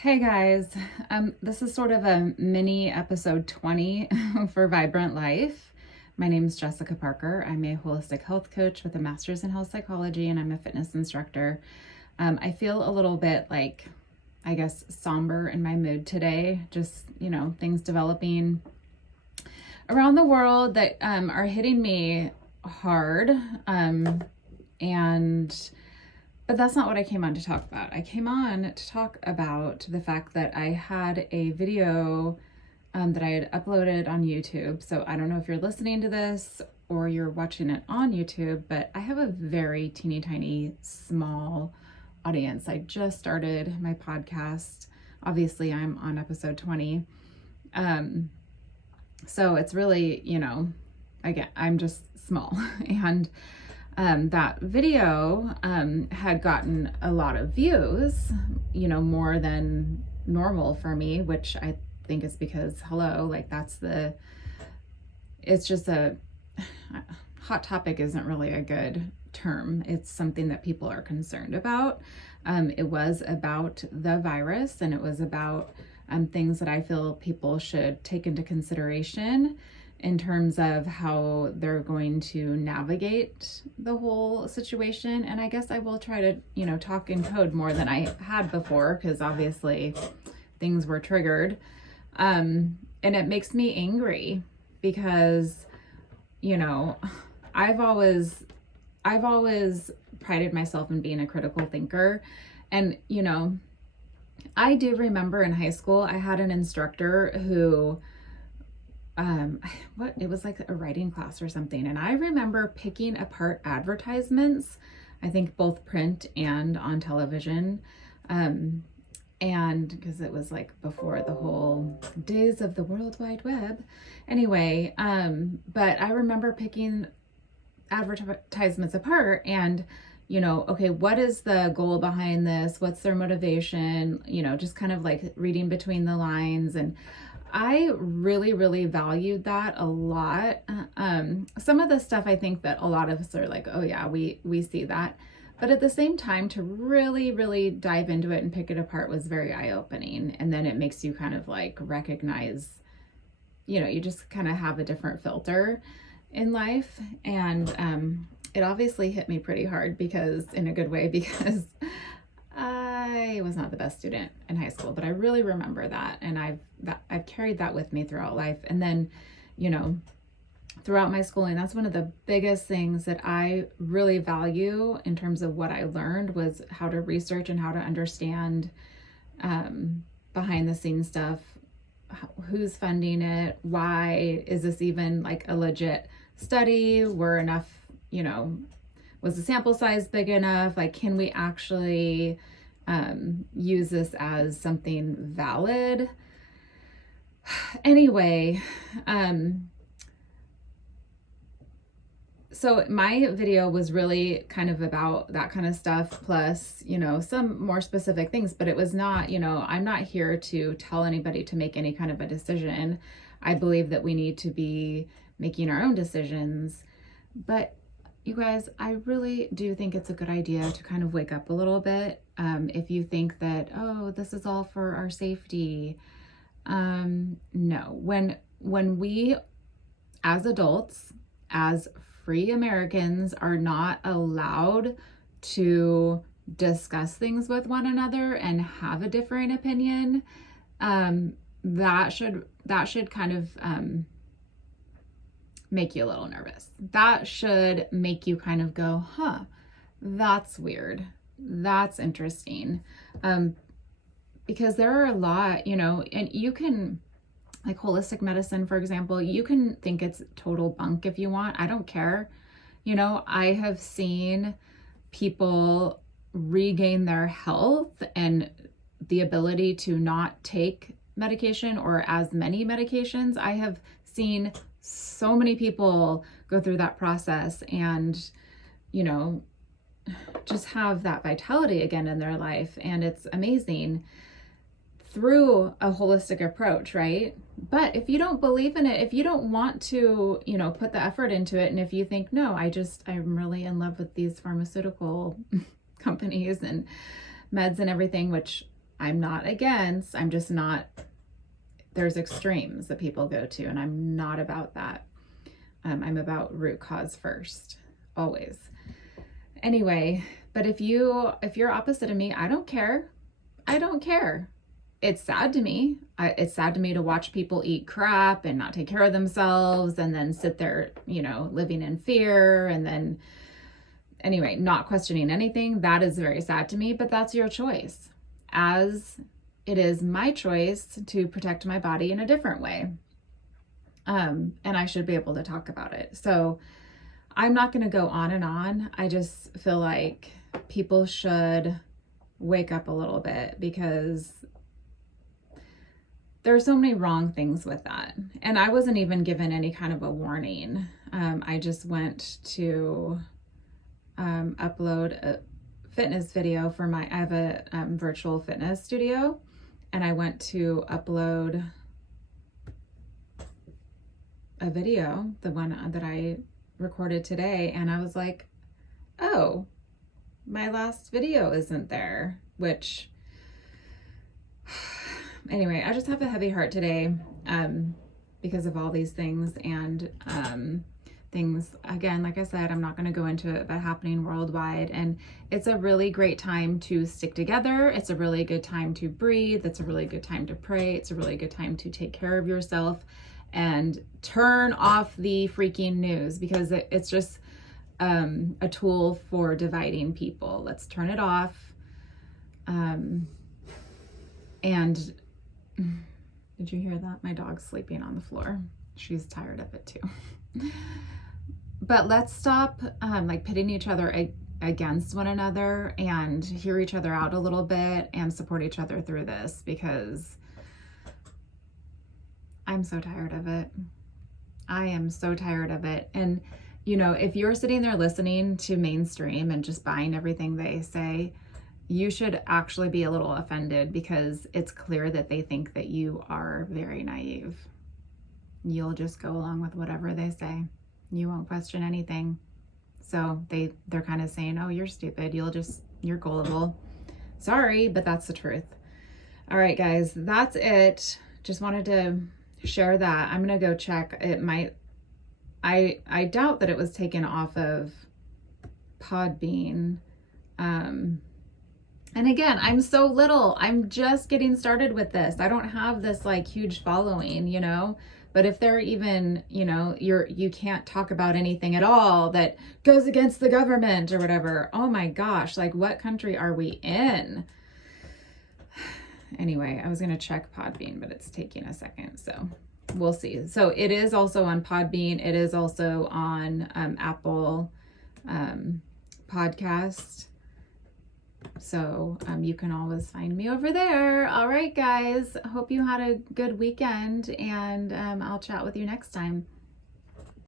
Hey guys, this is sort of a mini episode 20 for Vibrant Life. My name is Jessica Parker. I'm a holistic health coach with a master's in health psychology, and I'm a fitness instructor. I feel a little bit like, I guess, somber in my mood today. Just, things developing around the world that are hitting me hard. But that's not what I came on to talk about. I came on to talk about the fact that I had a video that I had uploaded on YouTube. So I don't know if you're listening to this or you're watching it on YouTube, but I have a very teeny tiny small audience. I just started my podcast. Obviously, I'm on episode 20. So it's really, again, I'm just small. And that video had gotten a lot of views, more than normal for me, which I think is because, it's just a hot topic isn't really a good term. It's something that people are concerned about. It was about the virus, and it was about things that I feel people should take into consideration in terms of how they're going to navigate the whole situation. And I guess I will try to, talk in code more than I had before, because obviously things were triggered. And it makes me angry because, I've always prided myself in being a critical thinker. And, I do remember in high school, I had an instructor who it was like a writing class or something. And I remember picking apart advertisements, I think both print and on television. And because it was like before the whole days of the World Wide Web. Anyway, but I remember picking advertisements apart and, okay, what is the goal behind this? What's their motivation? Just kind of like reading between the lines. And I really, really valued that a lot. Some of the stuff I think that a lot of us are like, oh yeah, we see that. But at the same time, to really, really dive into it and pick it apart was very eye-opening. And then it makes you kind of like recognize, you just kind of have a different filter in life. And it obviously hit me pretty hard because, in a good way, because I was not the best student in high school, but I really remember that. And I've carried that with me throughout life. And then, throughout my schooling, that's one of the biggest things that I really value in terms of what I learned was how to research and how to understand behind the scenes stuff. Who's funding it? Why is this even like a legit study? Were enough, was the sample size big enough? Like, can we actually use this as something valid? Anyway, so my video was really kind of about that kind of stuff, plus, some more specific things, but it was not, I'm not here to tell anybody to make any kind of a decision. I believe that we need to be making our own decisions. But you guys, I really do think it's a good idea to kind of wake up a little bit. If you think that, oh, this is all for our safety. No, when we as adults, as free Americans, are not allowed to discuss things with one another and have a differing opinion, that should kind of make you a little nervous. That should make you kind of go, huh, that's weird. That's interesting. Because there are a lot, and you can, like holistic medicine, for example, you can think it's total bunk if you want. I don't care. I have seen people regain their health and the ability to not take medication or as many medications. I have seen so many people go through that process and, just have that vitality again in their life. And it's amazing through a holistic approach, right? But if you don't believe in it, if you don't want to, put the effort into it, and if you think, no, I'm really in love with these pharmaceutical companies and meds and everything, which I'm not against, I'm just not, there's extremes that people go to, and I'm not about that. I'm about root cause first, always. Anyway, but if you're opposite of me, I don't care. I don't care. It's sad to me. It's sad to me to watch people eat crap and not take care of themselves and then sit there, living in fear and then, anyway, not questioning anything. That is very sad to me, but that's your choice. As it is my choice to protect my body in a different way. And I should be able to talk about it. So I'm not going to go on and on. I just feel like people should wake up a little bit, because there's so many wrong things with that. And I wasn't even given any kind of a warning. I just went to upload a fitness video for I have a virtual fitness studio, and I went to upload a video, the one that I recorded today, and I was like, oh, my last video isn't there, which, anyway, I just have a heavy heart today because of all these things, and things, again, like I said, I'm not going to go into it, but happening worldwide. And it's a really great time to stick together. It's a really good time to breathe. It's a really good time to pray. It's a really good time to take care of yourself and turn off the freaking news, because it's just a tool for dividing people. Let's turn it off. And did you hear that? My dog's sleeping on the floor. She's tired of it too. But let's stop pitting each other against one another, and hear each other out a little bit and support each other through this, because I'm so tired of it. I am so tired of it. And, if you're sitting there listening to mainstream and just buying everything they say, you should actually be a little offended, because it's clear that they think that you are very naive. You'll just go along with whatever they say. You won't question anything. So they're kind of saying, oh, you're stupid. You're gullible. Sorry, but that's the truth. All right, guys, that's it. Just wanted to share that. I'm going to go check. It might, I doubt that it was taken off of PodBean. And again, I'm so little. I'm just getting started with this. I don't have this huge following, but if they're even, you can't talk about anything at all that goes against the government or whatever. Oh my gosh, what country are we in? Anyway, I was going to check PodBean, but it's taking a second. So we'll see. So it is also on PodBean. It is also on Apple Podcast. So you can always find me over there. All right, guys. Hope you had a good weekend, and I'll chat with you next time.